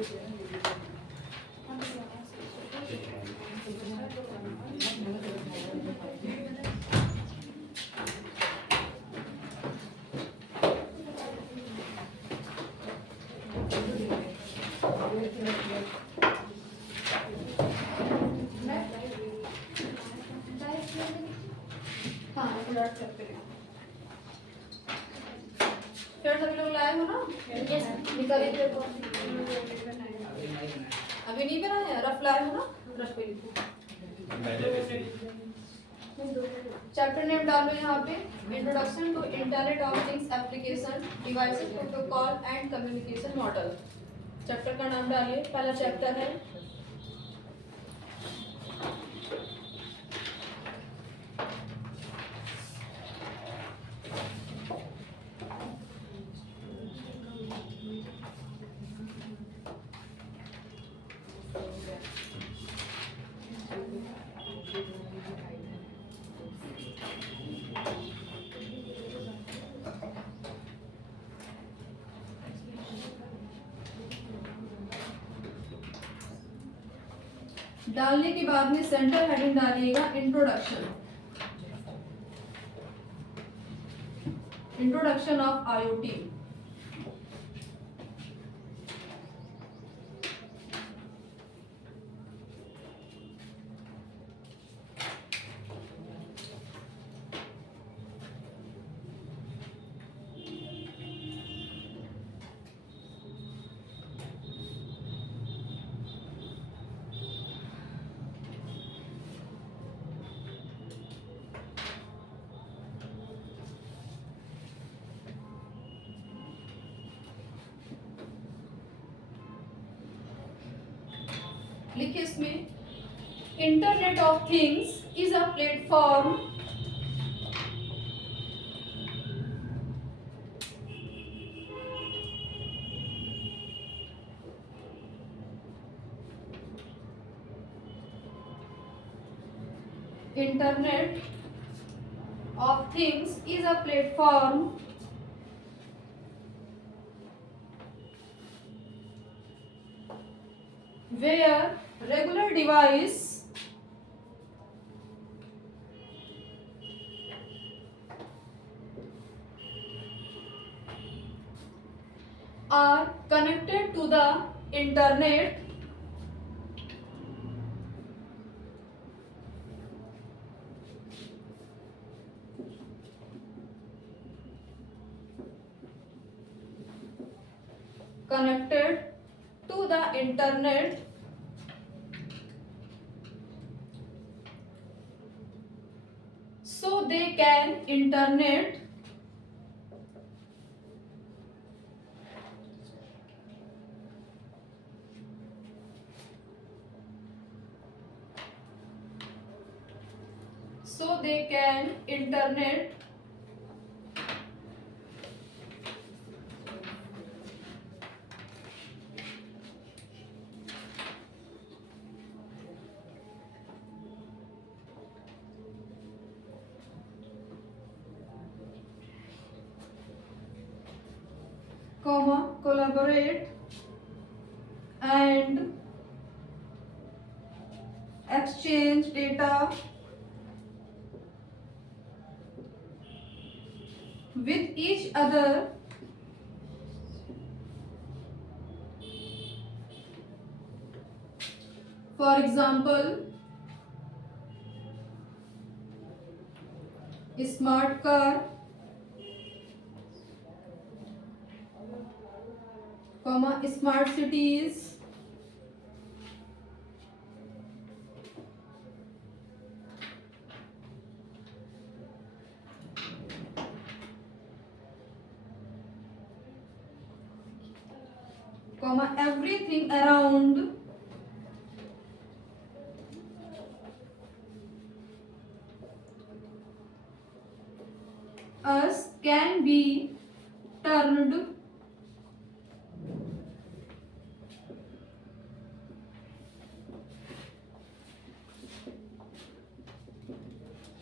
सभी लोग लाए हो ना? निकालिए पेपर। अभी नहीं बना है, रफ लाए हो ना? रफ पे लिखो। चैप्टर नेम डालो यहाँ पे, introduction to internet of things application devices protocol and communication model. Chapter का नाम डालिए, पहला चैप्टर है डालने के बाद में सेंटर हेडिंग डालिएगा इंट्रोडक्शन ऑफ आईओटी। लिखिए इसमें, internet of things is a platform Internet of Things is a platform where regular devices are connected to the internet so they can internet collaborate and exchange data with each other for example smart car, smart cities, everything around us can be turned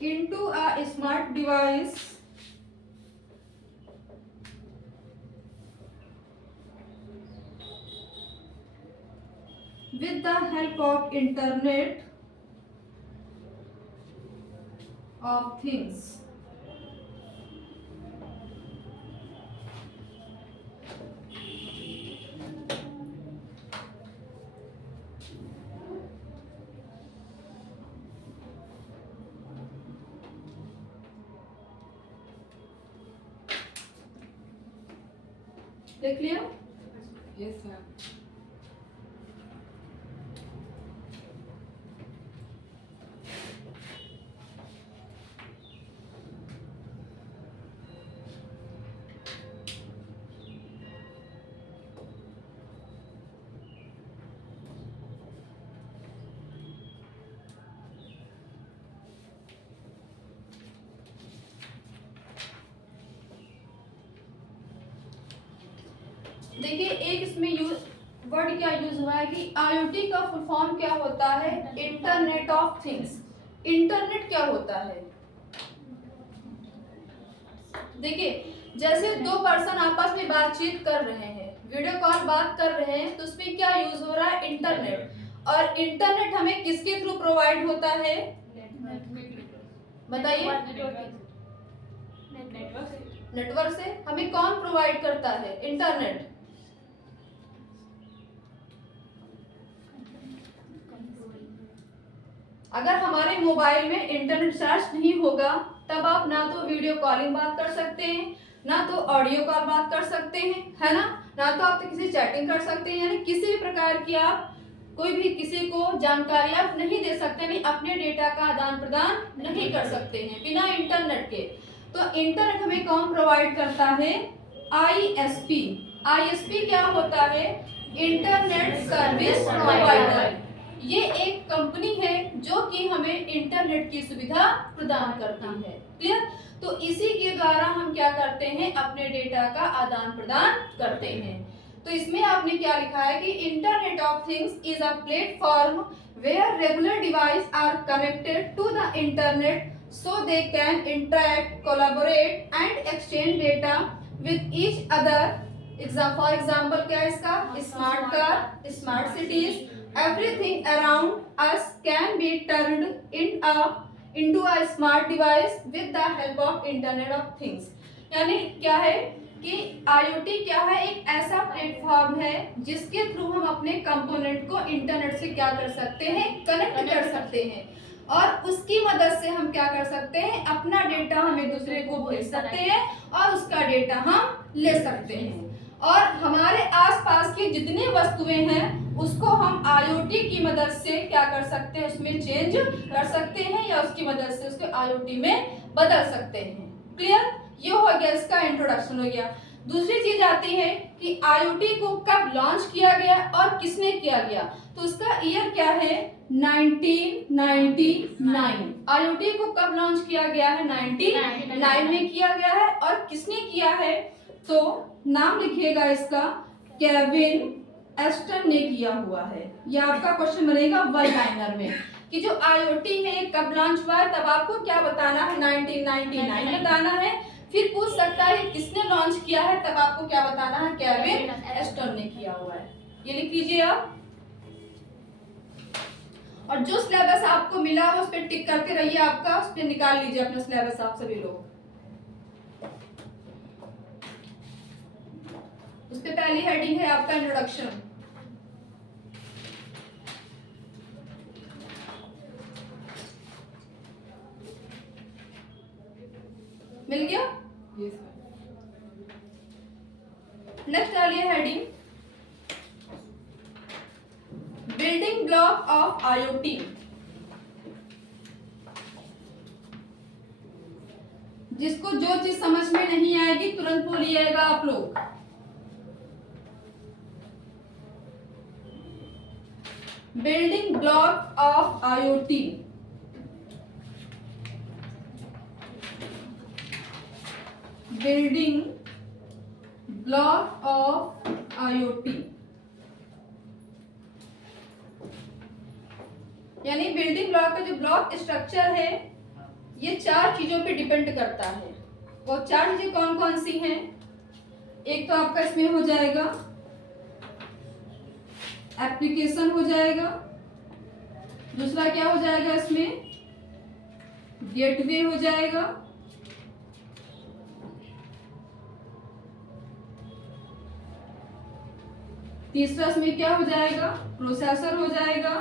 into a smart device with the help of Internet of Things. देख लिया? Yes, ma'am. देखिए एक इसमें word क्या use हुआ है कि IoT का फुल फॉर्म क्या होता है? Internet of things. इंटरनेट क्या होता है? देखिए जैसे दो पर्सन आपस में बातचीत कर रहे हैं, वीडियो कॉल बात कर रहे हैं, तो उसमें क्या यूज हो रहा है? इंटरनेट। और इंटरनेट हमें किसके थ्रू प्रोवाइड होता है? बताइए। नेटवर्क से। हमें कौन प्रोवाइड करता है? इंटरनेट। अगर हमारे मोबाइल में इंटरनेट चार्ज नहीं होगा तब आप ना तो वीडियो कॉलिंग बात कर सकते हैं, ना तो ऑडियो कॉल बात कर सकते हैं, है ना तो आप किसी चैटिंग कर सकते हैं, यानी किसी भी प्रकार की आप कोई भी किसी को जानकारी आप नहीं दे सकते, नहीं अपने डेटा का आदान प्रदान नहीं कर सकते हैं बिना इंटरनेट के। तो इंटरनेट हमें कौन प्रोवाइड करता है? ISP। ISP क्या होता है? Internet service provider. ये एक कंपनी है जो कि हमें इंटरनेट की सुविधा प्रदान करती है। क्लियर? तो इसी के द्वारा हम क्या करते हैं? अपने डेटा का आदान प्रदान करते हैं। तो इसमें आपने क्या लिखा है कि internet of things is a platform where regular device are connected to the internet so they can interact, collaborate and exchange data with each other. For example क्या है इसका? Smart car, smart cities, everything around us can be turned into a smart device with the help of Internet of Things। यानी क्या है कि IoT क्या है? एक ऐसा प्लेटफॉर्म है जिसके थ्रू हम अपने कंपोनेंट को इंटरनेट से क्या कर सकते हैं? कनेक्ट कर सकते हैं, और उसकी मदद से हम क्या कर सकते हैं? अपना डेटा हमें दूसरे को भेज सकते हैं और उसका डेटा हम ले सकते हैं, और हमारे आसपास की जितनी वस्तुएं हैं उसको हम IoT की मदद से क्या कर सकते हैं? उसमें चेंज कर सकते हैं, या उसकी मदद से उसको IoT में बदल सकते हैं। क्लियर? ये हो गया, इसका इंट्रोडक्शन हो गया। दूसरी चीज आती है कि IoT को कब लॉन्च किया गया और किसने किया गया? तो उसका ईयर क्या है? 1999। IoT को कब लॉन्च किया गया है? 1999 में किया गया है। और किसने किया है? तो नाम लिखिएगा इसका, केविन एस्टन ने किया हुआ है। यह आपका क्वेश्चन बनेगा वन लाइनर में कि जो IoT है कब लॉन्च हुआ है, तब आपको क्या बताना है? 1999 बताना है। फिर पूछ सकता है किसने लॉन्च किया है, तब आपको क्या बताना है? केविन एस्टन ने किया हुआ है। ये लिख लीजिए आप। और जो सिलेबस आपको मिला है उस पर टिक करके रहिए, आपका उस पर निकाल लीजिए अपना सिलेबस आप सभी लोग। उस पे पहली हेडिंग है आपका इंट्रोडक्शन। मिल गया? Yes, ma'am. नेक्स्ट डालिए heading, building block of IoT। जिसको जो चीज समझ में नहीं आएगी तुरंत बोलिएगा आप लोग। Building block of IoT। Building block of IoT यानी बिल्डिंग ब्लॉक का जो ब्लॉक स्ट्रक्चर है ये चार चीजों पे डिपेंड करता है। वो चार चीजें कौन कौन सी हैं? एक तो आपका इसमें हो जाएगा एप्लीकेशन हो जाएगा। दूसरा क्या हो जाएगा इसमें, गेटवे हो जाएगा। तीसरा इसमें क्या हो जाएगा, प्रोसेसर हो जाएगा।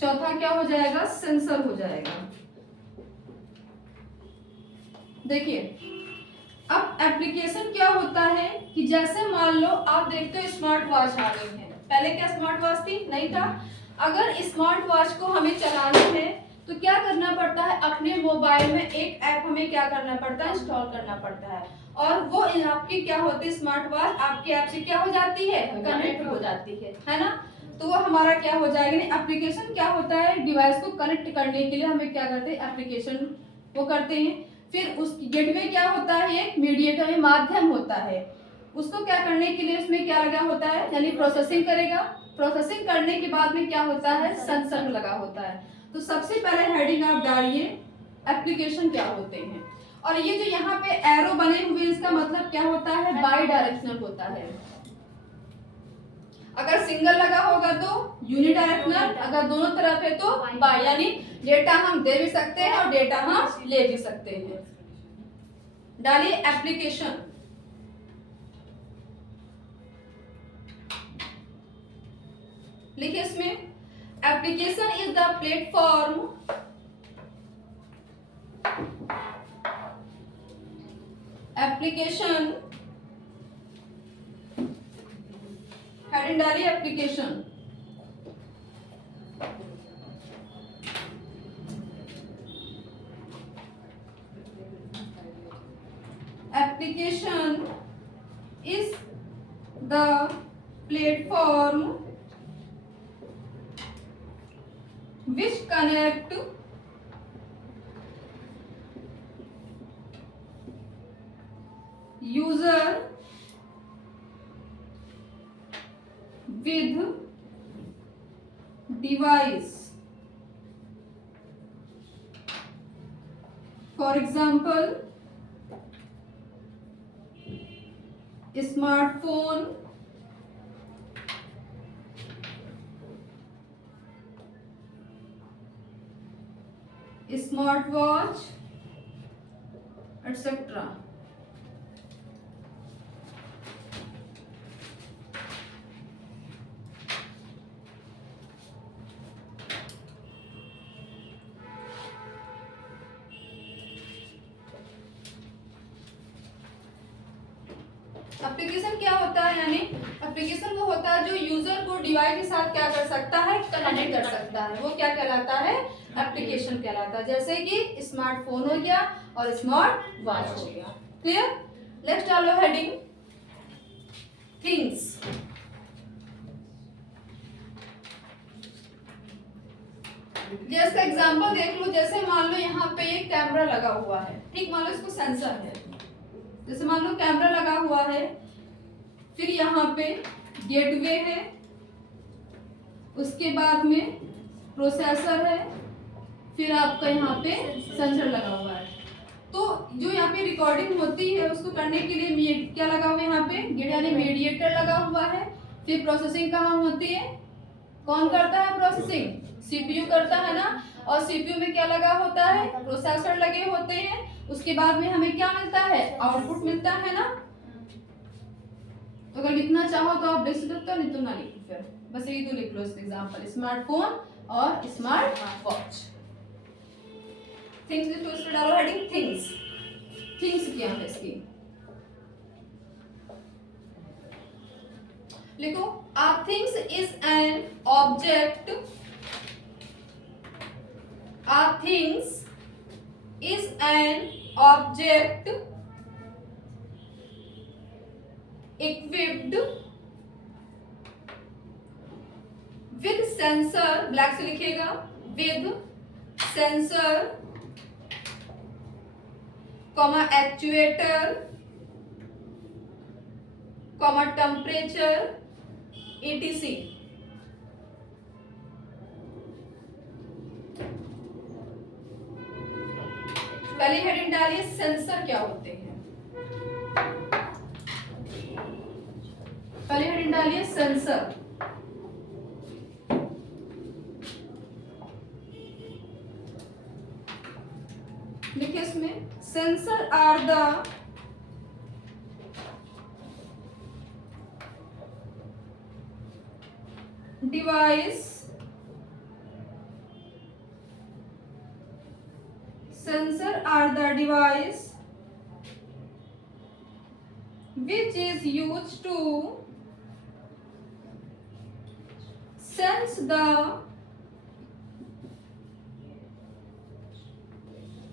चौथा क्या हो जाएगा, सेंसर हो जाएगा। देखिए अब एप्लीकेशन क्या होता है कि जैसे मान लो आप देखते हो स्मार्ट वॉच आ गई है, पहले क्या स्मार्ट वॉच थी, नहीं था। अगर स्मार्ट वॉच को हमें चलाना है तो क्या करना पड़ता है, अपने मोबाइल में एक ऐप हमें क्या करना पड़ता है, इंस्टॉल करना पड़ता है, और वो आपकी क्या होती है, स्मार्ट वॉच आपके ऐप से क्या हो जाती है, कनेक्ट हो जाती है ना। तो वो हमारा क्या हो जाएगा, एप्लीकेशन क्या होता है, डिवाइस को कनेक्ट करने के लिए हमें क्या करते हैं, एप्लीकेशन वो करते हैं। फिर उस गेटवे क्या होता है, एक मीडिएटर में माध्यम होता है, उसको क्या करने के लिए उसमें क्या लगा होता है, यानी प्रोसेसिंग करेगा। प्रोसेसिंग करने के बाद में क्या होता है, सेंसर लगा होता है। तो सबसे पहले हेडिंग आप डालिए एप्लीकेशन क्या होते हैं। और ये जो यहाँ पे एरो बने हुए इसका मतलब क्या होता है, बाई डायरेक्शनल होता है। अगर सिंगल लगा होगा तो यूनिडायरेक्शनल, अगर दोनों तरफ है तो बाई, यानी डेटा हम दे भी सकते हैं और डेटा हम ले भी सकते हैं। डालिए एप्लीकेशन। लिखिए इसमें, application is the platform application, heading डालिए application. Application is the platform which connect user with device. For example, smartphone, smartwatch, etc. Application क्या होता है, यानी एप्लीकेशन वो होता है जो यूजर को डिवाइस के साथ क्या कर सकता है, कनेक्ट कर सकता है, वो क्या कहलाता है, एप्लीकेशन कहलाता है। जैसे कि स्मार्टफोन हो गया और स्मार्ट वॉच हो गया। क्लियर। नेक्स्ट डालो हेडिंग थिंग्स। जैसे एग्जांपल देख लो, जैसे मान लो यहाँ पे एक कैमरा लगा हुआ है, ठीक, मान लो इसको सेंसर है, जैसे मान लो कैमरा लगा हुआ है, फिर यहाँ पे गेटवे है, उसके बाद में प्रोसेसर है, फिर आपका यहाँ पे सेंसर लगा हुआ है। तो जो यहाँ पे रिकॉर्डिंग होती है उसको करने के लिए क्या लगा हुआ है, यहाँ पे यानी मीडिएटर लगा हुआ है। फिर प्रोसेसिंग कहाँ होती है, कौन करता है प्रोसेसिंग, सीपीयू करता है ना, और सीपीयू में क्या लगा होता है, प्रोसेसर लगे होते हैं। उसके बाद में हमें क्या मिलता है, आउटपुट मिलता है ना। तो अगर लिखना चाहो तो आप लिख सकते हो, नहीं तो ना लिखो, फिर बस यही तो लिख लो इसका एग्जांपल, स्मार्टफोन और स्मार्ट वॉच। थिंग्स लिखो, इसमें डालो हेडिंग थिंग्स। थिंग्स क्या है इसकी, लिखो a things is an object, a things is an object equipped with sensor, black से लिखिएगा, with sensor, comma actuator, comma temperature, etc. पहली हेडिंग डालिए सेंसर क्या होते हैं। पहले हेडिंग डालिए सेंसर। लिखिए इसमें sensor are the device, sensor are the device which is used to sense the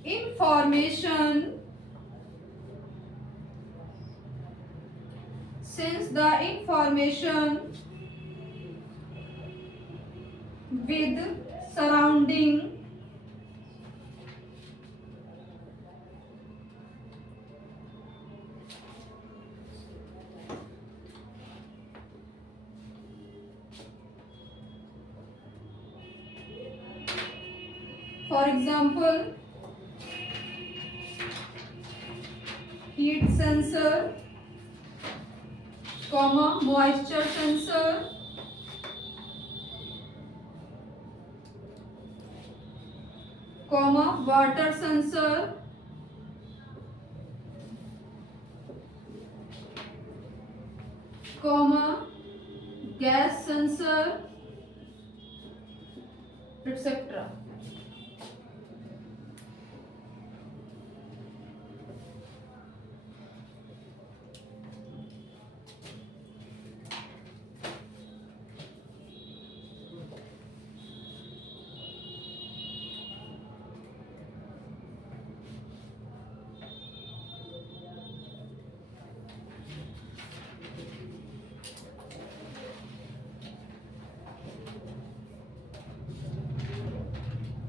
information, with surrounding for example heat sensor, moisture sensor, water sensor, gas sensor, etc.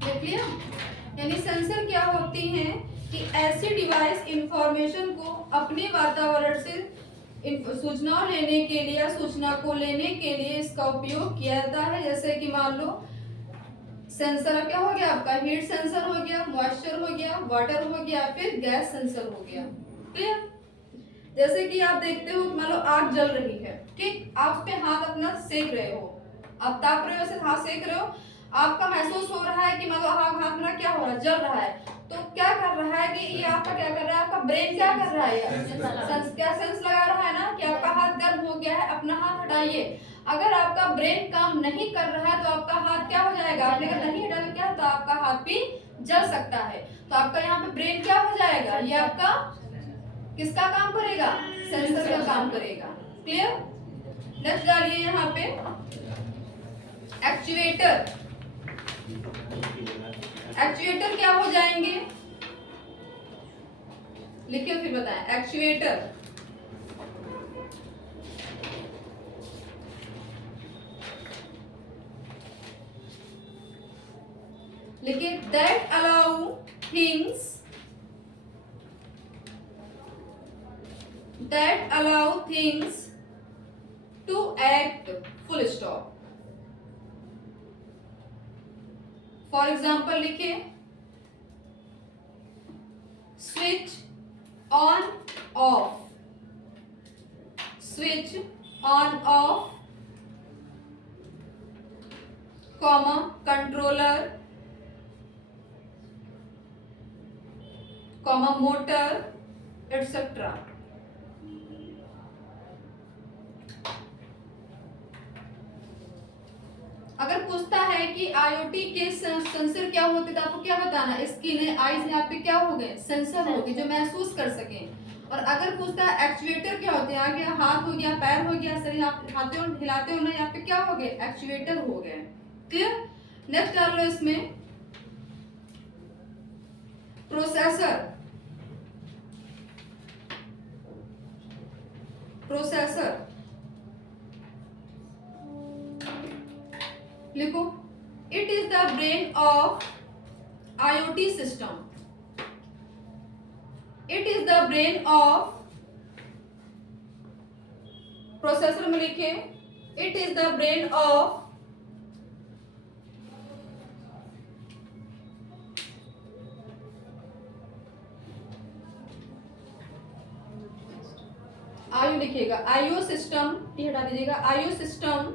देख लिया। यानी सेंसर क्या होती हैं कि ऐसी डिवाइस इंफॉर्मेशन को अपने वातावरण से सूचना लेने के लिए, सूचना को लेने के लिए इसका उपयोग किया जाता है। जैसे कि मान लो सेंसर क्या हो गया आपका, हीट सेंसर हो गया, मॉइस्चर हो गया, वाटर हो गया, फिर गैस सेंसर हो गया। क्लियर। जैसे कि आप देखते हो मान लो आग जल रही है, ठीक, आप उस पे हाथ अपना सेक रहे हो, आप ताप रहे हो, ऐसे हाथ सेक रहे हो, आपका महसूस हो रहा है कि मान लो हाथ मेरा क्या हो रहा है, जल रहा है। तो क्या कर रहा है कि ये आपका क्या कर रहा है, आपका ब्रेन क्या कर रहा है, क्या सेंस लगा रहा है ना कि आपका हाथ गर्म हो गया है, अपना हाथ हटाइए। अगर आपका ब्रेन काम नहीं कर रहा है तो आपका हाथ क्या हो जाएगा, आपने अगर नहीं हटाया तो क्या, तो आपका हाथ भी जल सकता है। तो आपका यहाँ पे ब्रेन क्या हो जाएगा, ये आपका किसका काम करेगा, सेंसर का काम करेगा। क्लियर। नेक्स्ट डालिए यहाँ पे एक्चुएटर। एक्चुएटर क्या हो जाएंगे, लिखिए फिर बताएं। एक्चुएटर लिखिए that allow things to act, full stop. For example लिखिए switch on off, switch on off, comma controller, comma motor, etcetera. अगर पूछता है कि आईओटी के सेंसर क्या होते हैं तो आपको क्या बताना, स्किन है, आईज है, आपके क्या हो गए, सेंसर हो गए जो महसूस कर सकें। और अगर पूछता है एक्चुएटर क्या होते हैं, आगे हाथ हो गया, पैर हो गया, शरीर आप हिलाते हो ना, यहाँ पे क्या हो गए, एक्चुएटर हो गए। क्लियर। नेक्स्ट डाल लो इसमें प्रोसेसर। प्रोसेसर लिखो it is the brain of IoT system. It is the brain of, processor में लिखे it is the brain of आयु लिखिएगा, आयु सिस्टम, टी हटा दीजिएगा, आयु system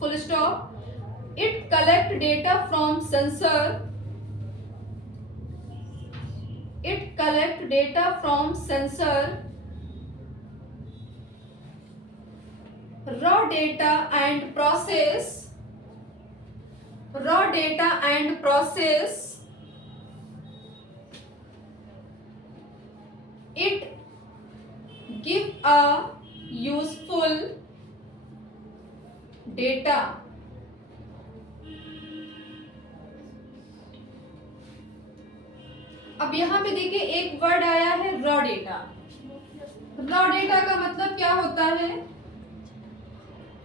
full stop, it collect data from sensor, it collect data from sensor, raw data and process, raw data and process, it give a useful data. अब यहाँ पे देखिए एक वर्ड आया है रॉ डेटा। रॉ डेटा का मतलब क्या होता है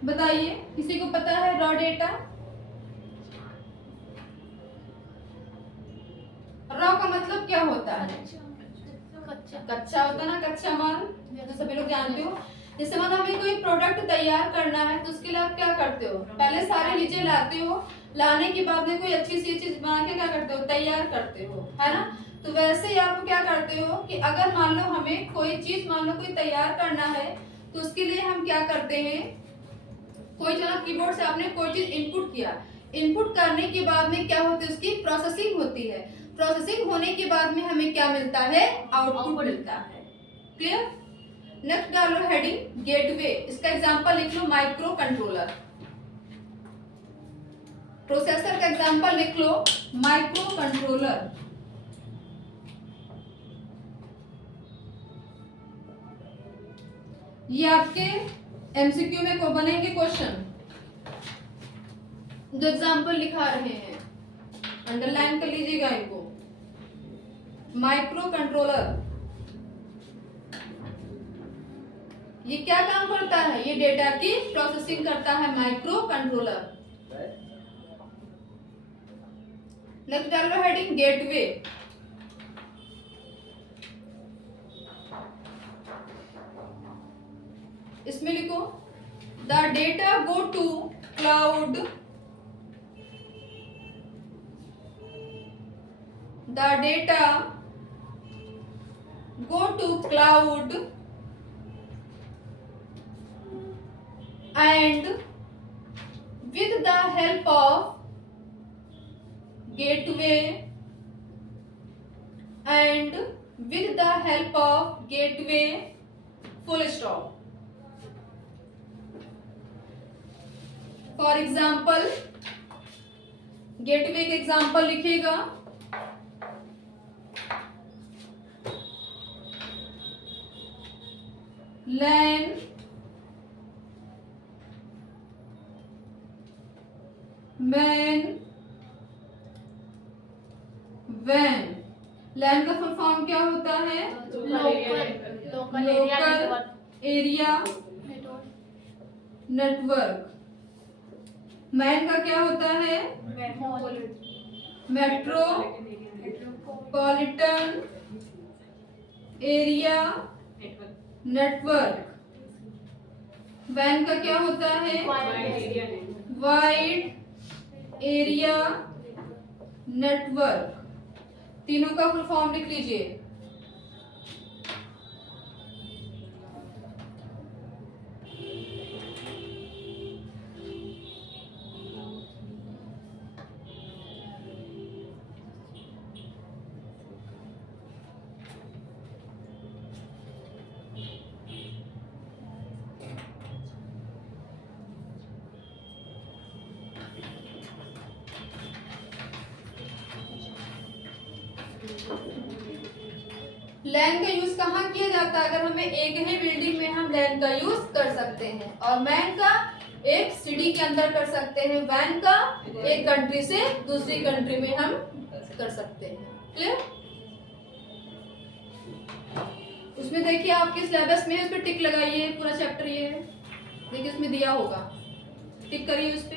बताइए, किसी को पता है रॉ डेटा? रॉ का मतलब क्या होता है? कच्चा होता है ना, कच्चा माल, तो सभी लोग जानते हो। जैसे मान हमें कोई प्रोडक्ट तैयार करना है तो उसके लिए आप क्या करते हो? पहले सारे नीचे लाते हो, लाने के बाद में कोई अच्छी सी चीज बना के क्या करते हो? तैयार करते हो, है ना। तो वैसे ही आप क्या करते हो कि अगर मान लो हमें कोई चीज मान लो कोई तैयार करना है तो उसके लिए हम क्या करते हैं, कोई चला कीबोर्ड से आपने कोई चीज इनपुट किया, इनपुट करने के बाद में क्या होती है? उसकी प्रोसेसिंग होती है। प्रोसेसिंग होने के बाद में हमें क्या मिलता है? आउटपुट मिलता है। क्लियर? नेक्स्ट डालो हेडिंग गेटवे, इसका एग्जांपल लिख लो माइक्रो कंट्रोलर। प्रोसेसर का एग्जांपल लिख लो माइक्रो कंट्रोलर। ये आपके एमसीक्यू में को बनेंगे क्वेश्चन, जो एग्जांपल लिखा रहे हैं अंडरलाइन कर लीजिएगा इनको। माइक्रो कंट्रोलर ये क्या काम करता है? ये डेटा की प्रोसेसिंग करता है माइक्रो कंट्रोलर। नेक्स्ट डालो हेडिंग गेटवे। इसमें लिखो the data go to cloud, the data go to cloud and with the help of gateway and with the help of gateway full stop. For example, gateway के example लिखिएगा LAN, MAN, WAN। LAN का full form क्या होता है? Local area network. Man का क्या होता है? Metropolitan area network. वैन का क्या होता है? Wide area network. तीनों का फुल फॉर्म लिख लीजिए। लैन का यूज कहाँ किया जाता है? अगर हमें एक ही बिल्डिंग में हम लैन का यूज कर सकते हैं, और मैन का एक सिटी के अंदर कर सकते हैं, वैन का एक कंट्री से दूसरी कंट्री में हम कर सकते हैं। क्लियर? उसमें देखिए आपके सिलेबस में उस पर टिक लगाइए, पूरा चैप्टर ये देखिए उसमें दिया होगा, टिक करिए उस पे।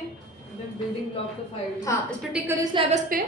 बिल्डिंग ब्लॉक का फाइल, हाँ इस पे टिक करिए सिलेबस पे।